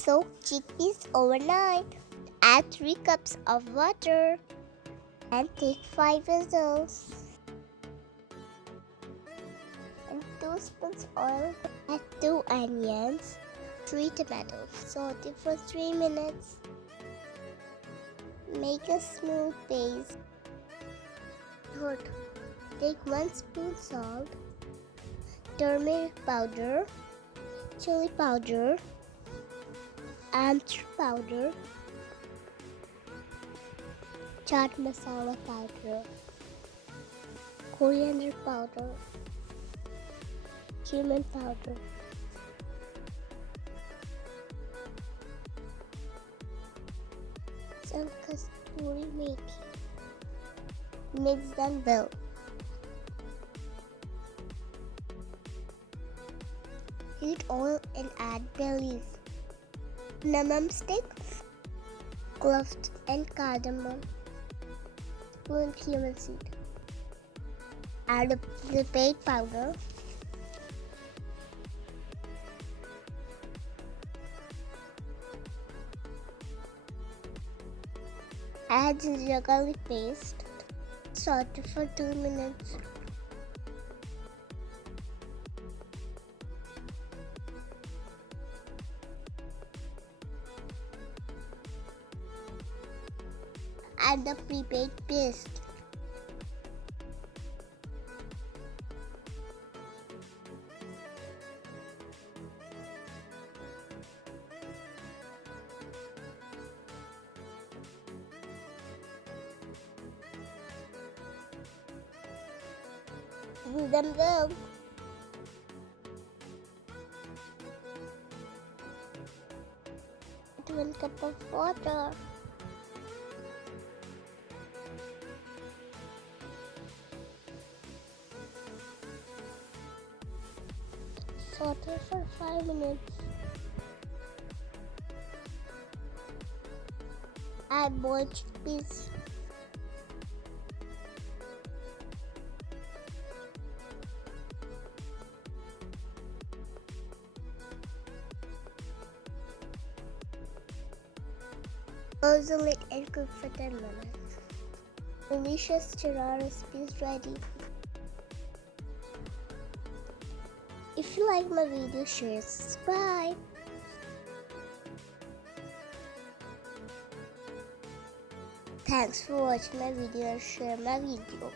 Soak chickpeas overnight. Add 3 cups of water and take 5 whistles. And 2 spoons oil. Add 2 onions, 3 tomatoes. Saute for 3 minutes. Make a smooth paste. Third, take 1 spoon salt, turmeric powder, chili powder, amchur powder, Chana Masala powder, coriander powder, cumin powder, some kasturi methi. Mix them well. Heat oil and add bay leaf, cinnamon sticks, cloves and cardamom, spoon cumin seed. Add the baked powder. Add ginger garlic paste. Saute for 2 minutes. Add the pre-baked paste. Do them well. Add 1 cup of water. Saute for 5 minutes. Add boiled chickpeas. Close the lid and cook for 10 minutes. Delicious chana recipe is ready. If you like my video, share, subscribe. Thanks for watching my video and share my video.